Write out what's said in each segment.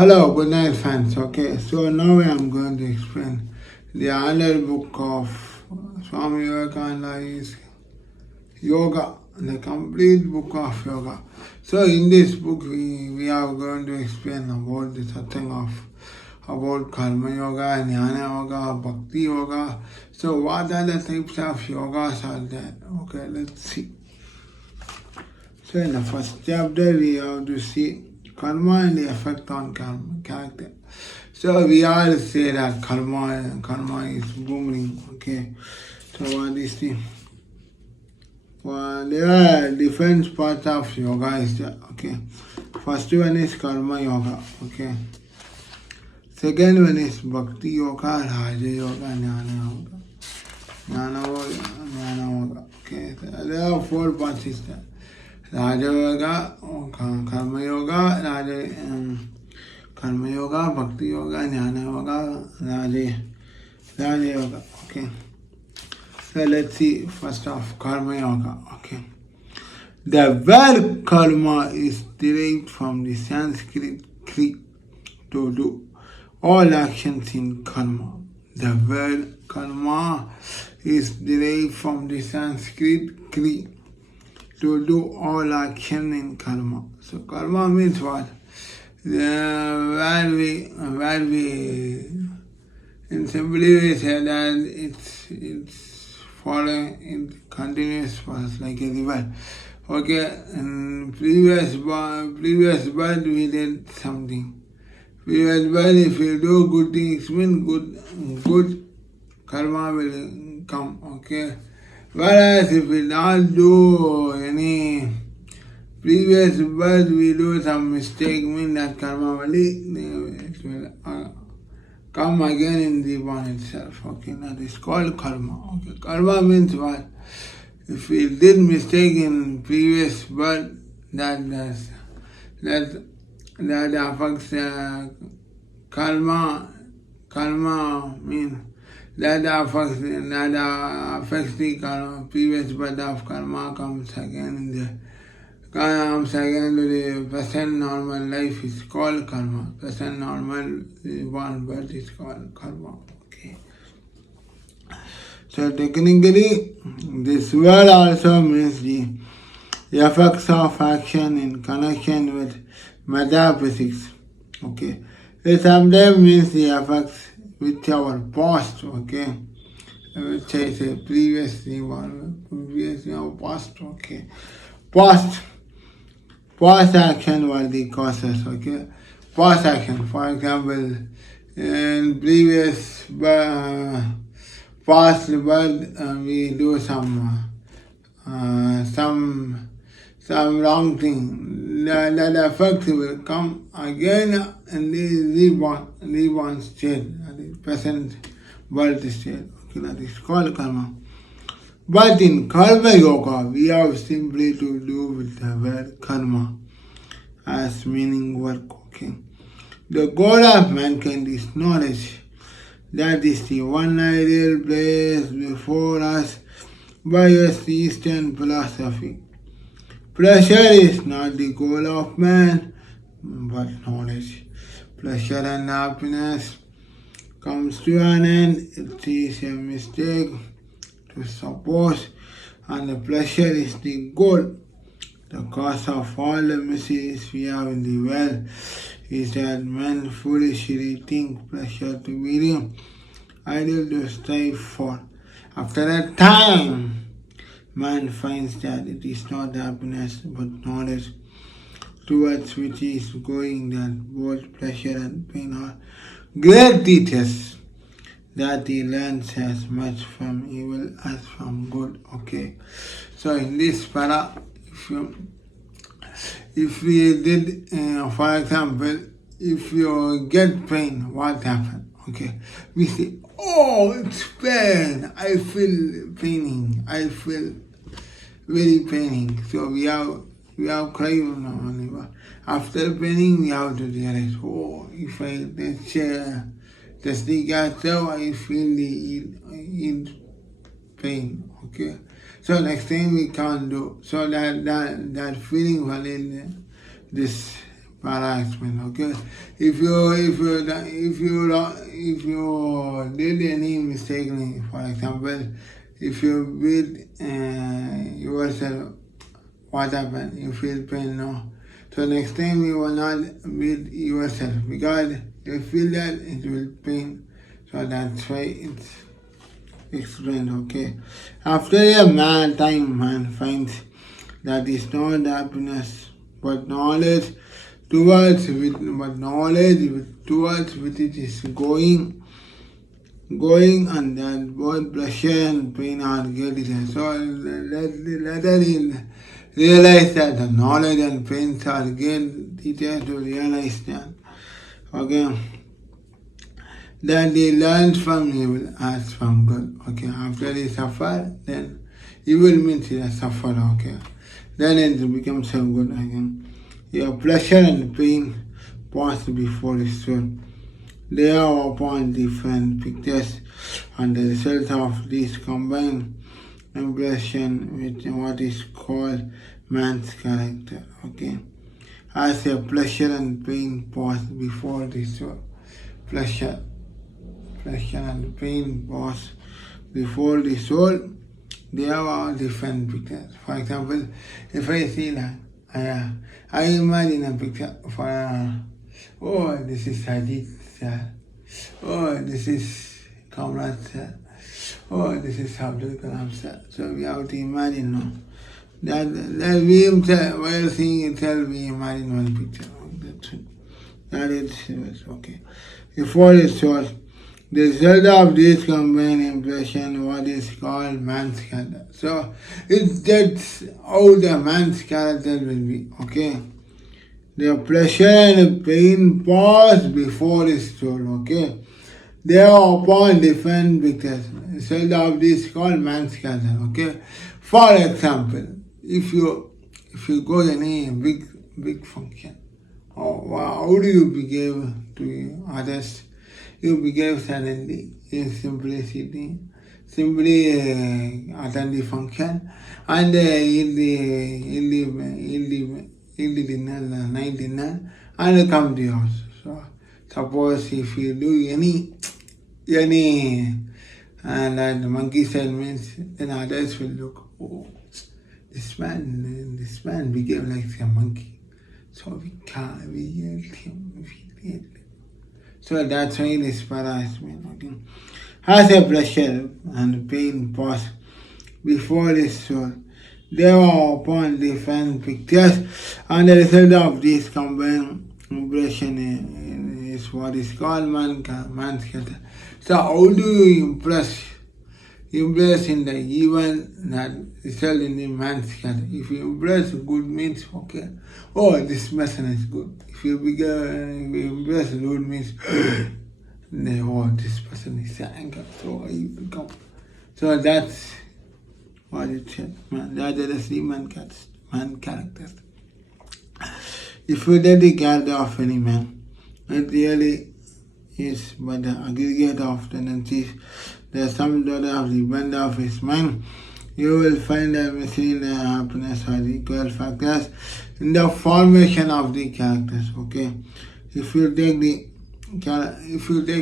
Hello, good night, fans. Okay, so now I'm going to explain the other book of Swami Vivekananda is Yoga, the complete book of Yoga. So in this book, we are going to explain about the satsang of about Karma Yoga, Jnana Yoga, Bhakti Yoga. So what are the types of yogas are there? Okay, let's see. So in the first chapter, we have to see karma and the effect on karma, character. So we all say that karma is booming. Okay. So what is the there are different parts of yoga is there. Okay. First one is karma yoga. Okay. Second one is bhakti yoga, raja yoga, jnana yoga. Jnana yoga. Okay. So there are four parts is there. Raja Yoga, Karma Yoga, Karma Yoga, Bhakti Yoga, Jnana Yoga, Raja Yoga. Okay. So let's see first off Karma Yoga. Okay. The word karma is derived from the Sanskrit kri, to do. All actions in karma. The word karma is derived from the Sanskrit kri, to do all action in karma. So karma means what? Where we in simply we say that it's following in continuous process like a river. Okay, in previous birth we did something. Previous birth, if you do good things, mean good karma will come. Okay. Whereas if we not do any previous birth, we do some mistake, mean that karma will come again in the born itself. Okay, that is called karma. Okay, karma means what? If we did mistake in previous birth, that affects karma. Karma means that affects the karma, previous birth of karma comes again to the present normal life is called karma. Present normal born birth is called karma. Okay. So technically, this word also means the effects of action in connection with metaphysics. Okay. It sometimes means the effects with our past, okay, which I say previously or past, okay. Past action were the causes, okay. Past action, for example, in previous past birth, we do some wrong thing. That effect will come again in the reborn state, the present birth state. Okay, that is called karma. But in karma yoga, we have simply to do with the word karma as meaning work. Okay, the goal of mankind is knowledge. That is the one ideal placed before us by Eastern philosophy. Pleasure is not the goal of man, but knowledge. Pleasure and happiness comes to an end. It is a mistake to suppose, and the pleasure is the goal. The cause of all the miseries we have in the world is that men foolishly think pleasure to be the ideal to strive for. After a time, man finds that it is not happiness but knowledge towards which he is going, that both pleasure and pain are great teachers, that he learns as much from evil as from good. Okay, so in this para, if we did, for example, if you get pain, what happened? Okay, we say, oh, it's pain. I feel paining. I feel very paining. So we have crying now. After paining, we have to realize, oh, if I touch the gas stove, I feel the pain. Okay. So next time we can't do. So that feeling while in this harassment. Okay, if you did any mistakenly, for example, if you beat yourself, what happened? You feel pain, no? So next time you will not beat yourself because you feel that it will pain. So that's why it's explained. Okay, after a man finds that is not happiness, but knowledge towards with it is going and that both pleasure and pain are guilty. So let us realize that the knowledge and pains are guilty to realize that. Okay. That they learn from evil as from good. Okay. After they suffer, then evil means they suffer. Okay. Then it becomes so good again. Your pleasure and pain pass before the soul. They are upon different pictures, and the result of this combined impression with what is called man's character. Okay, as a pleasure and pain pass before the soul. Pleasure and pain pass before the soul. They are all different pictures. For example, if I see that I imagine a picture for oh, this is Sajid sir. Oh, this is Kamran sir. Oh, this is Abdul Kalam sir. So we have to imagine, no? That we himself, while seeing itself, we imagine one picture. That's it. That is okay. Before it shows, the result of this combined impression, what is called man's character. So that's how the man's character will be. Okay. The pleasure and pain pass before his soul. Okay. They are upon different pictures. The result of this called man's character. Okay. For example, if you go to any big function, how do you behave to others? You behave suddenly, in simplicity, simply attend the function and eat the dinner, night dinner, and come to your house. So suppose if you do any like the monkey style means, then others will look, oh, this man behave like a monkey. So we hate him. So that's why this harassment. Okay. Has a pleasure and pain pass before his soul. They are upon different pictures, and the result of this combined impression is what is called man's character. So how do you impress in the evil that result in the man's character? If you impress good means, okay, oh, this person is good. If you impress good means, oh, this person is angry, so he will come. So that's what it said. That is the man character. If you take the character of any man, it really is but the aggregate of tendencies, the sum total of the bend of his mind. You will find that missing the happiness or the equal factors in the formation of the characters. Okay, if you take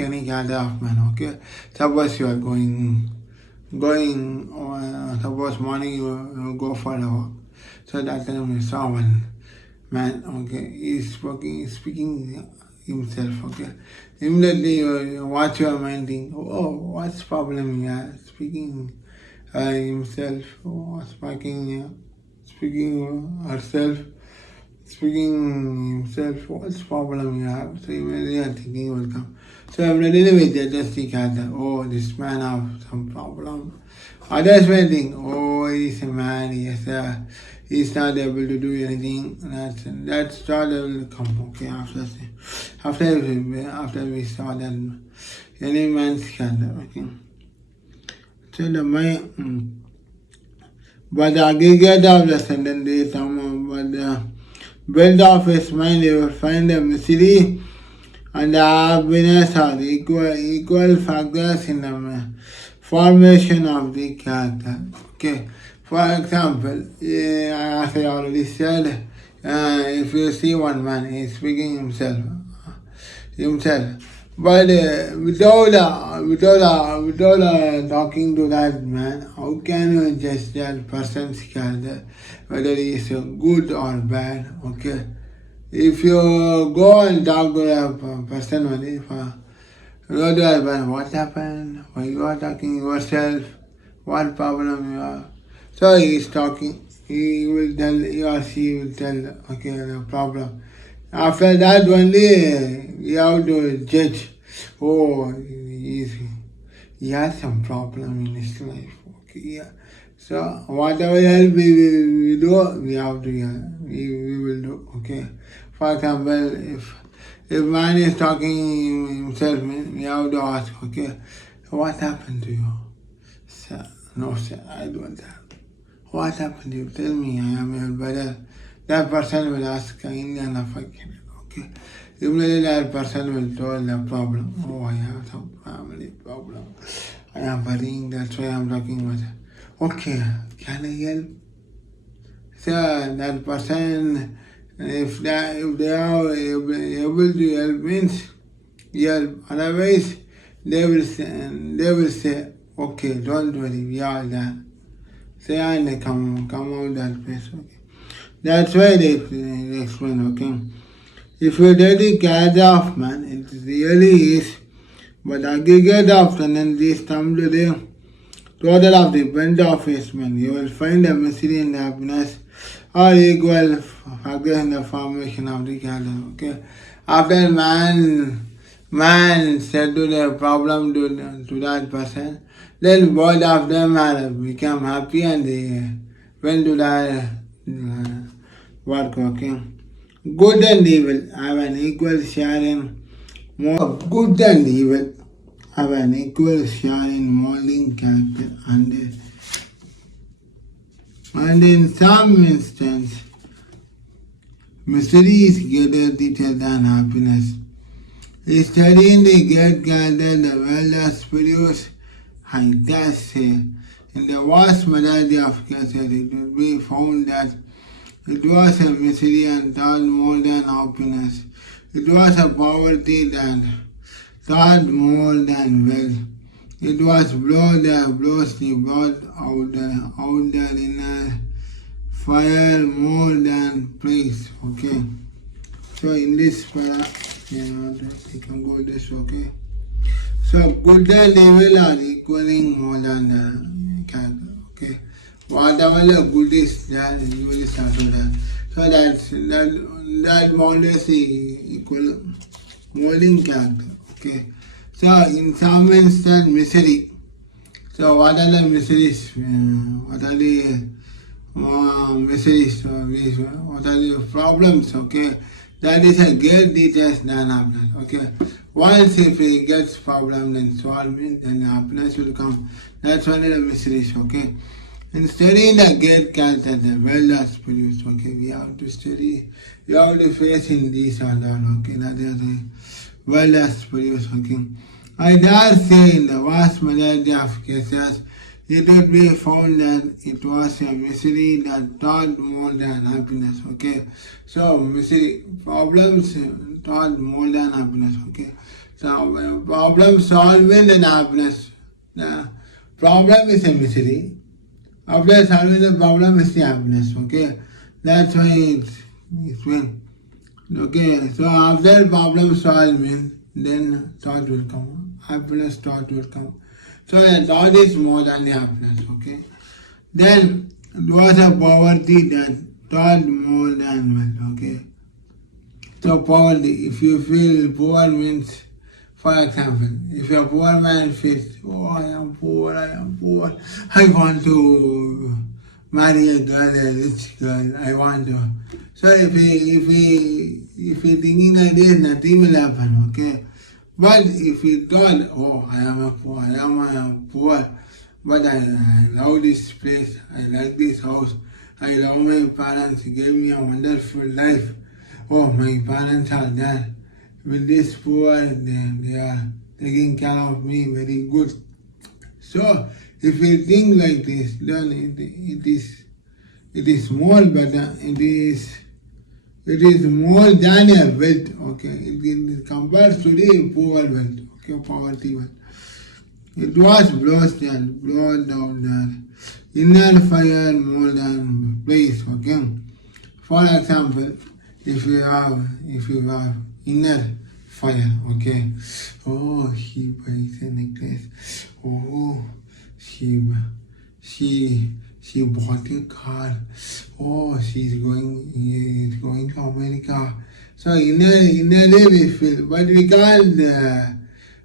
any character of man, okay, suppose you are going suppose morning you go for a walk. So that time you saw one man, okay, he's speaking himself, okay. Immediately you watch your mind think, oh, what's problem here? Speaking himself, or speaking herself, speaking himself, what's problem you have? So immediately thinking will come. So immediately we just think that, oh, this man have some problem. Others may think, oh, he's a man, he's not able to do anything. That thought will come, okay, after we saw that any man's character, okay. So the mind, but the aggregate of the sentence is but the build of his mind, you will find the misery and the happiness are equal factors in the formation of the character. Okay. For example, as I already said, If you see one man, he is speaking himself, but without talking to that man, how can you judge that person's character, whether he is good or bad? Okay, if you go and talk to a person only for what happened, why you are talking yourself, what problem you have. So he is talking, he or she will tell, okay, the problem. After that only you have to judge, oh, he has some problem in his life. Okay, yeah. So whatever help we do, we have to, we will do, okay. For example, if man is talking himself, we have to ask, okay, what happened to you? Sir, no sir, I don't have. What happened to you? Tell me, I am your brother. That person will ask Indian affection. Okay. Immediately that person will tell the problem. Oh, I have some family problem. I am worrying, that's why I am talking with her. Okay, can I help? So that person, if they are able to help means help. Otherwise they will say, okay, don't worry, we are there. Say and come out that place. Okay. That's why they explain, okay. If you really catch off, man, it really is. But aggregate of the energies come to the total of the bent of his man. You will find the misery and the happiness are equal factors in the formation of the character. Okay. After man said to the problem to that person, then both of them have become happy and they went to the work. Okay. Good and evil have an equal share in more. Good and evil have an equal share in molding character, and in some instances, misery is greater teacher than happiness. Studying the great character, the world has produced, I dare say, in the vast majority of cases, it will be found that it was a misery and thought more than happiness. It was a poverty that thought more than wealth. It was blood that blows the blood out there in a fire more than praise. Okay. So in this para, you can go this, okay. So good and evil are equaling more than character. Okay. Whatever the good is there, evil is also there. So that model is equal molding character. Okay. So in some instance misery. So what are the miseries? What are the miseries? What are the problems? Okay. That is a great details than happiness. Okay. Once if he gets problem then solve it, then happiness will come. That's only the miseries. Okay. In studying the great character, the world has produced, okay, we have to study, we have to face in this or that, okay, that is the world has produced, okay. I dare say in the vast majority of cases, it would be found that it was a misery that taught more than happiness, okay. So, misery, problems taught more than happiness, okay. So, problem solving and happiness. The problem is a misery. After solving the problem is the happiness, okay? That's why it's when. Okay, so after problem solved means then thought will come. Happiness thought will come. So the thought is more than the happiness, okay? Then it was a poverty that thought more than wealth, okay? So poverty, if you feel poor means, for example, if a poor man feels, oh, I am poor, I want to marry a girl, a rich girl, I want to. So if he thinking like this, nothing will happen, okay? But if he thought, oh, I am poor, but I love this place, I like this house, I love my parents, they gave me a wonderful life. Oh, my parents are there. With this poor, they are taking care of me very good. So, if you think like this, then it is more better. It is it is more than a wealth, okay. It compares to the poor wealth, okay, poverty wealth. It was blowed down the inner fire more than place, okay. For example, if you have inner fire, okay. Oh, she buys a necklace. Oh, she bought a car. Oh, she's going to America. So innerly we feel, but we can't.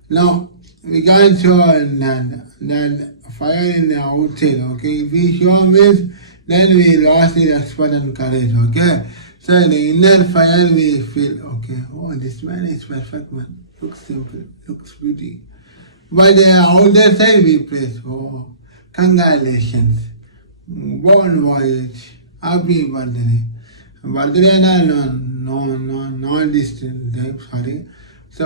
Now we can't show that fire in the outside. Okay, if we show means then we lost the expert and courage. Okay, so in the inner fire we feel okay. Oh, this man is perfect man. Looks simple, looks beauty. But the outer side we praise. Oh, congratulations. Born voyage, happy birthday. Birthday no distant time, sorry. So,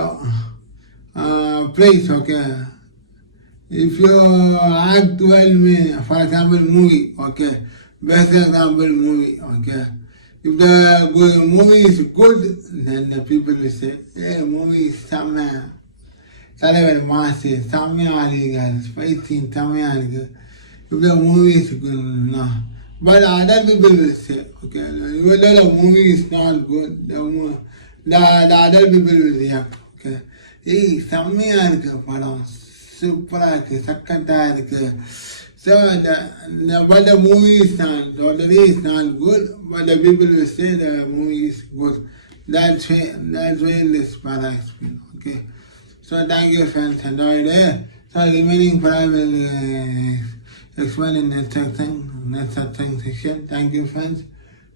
praise, okay. If you act well, for example, movie, okay. Best example, movie, okay. If the movie is good, then the people will say, hey, movie is somewhere. தலைவர் மாசு செம்மையாக ஆடிருக்காரு fighting செம்மையாக இருக்குது if the movie is good no. But other people will say okay even though the movie is not good the other people will react okay ஏய் செம்மையாக இருக்குது படம் சூப்பராக இருக்குது சக்கட்டாக இருக்குது so but the movie is not totally is not good but the people will say the movie is good that's why in this para explain okay. So thank you friends, enjoyed it. So remaining part will explain in next satsang section. Thank you friends,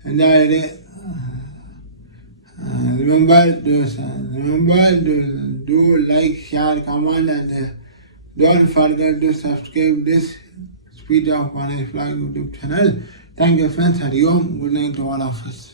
enjoyed it. Remember to do like, share, comment and don't forget to subscribe this Speed of One Flag YouTube channel. Thank you friends, Hari Om, good night to all of us.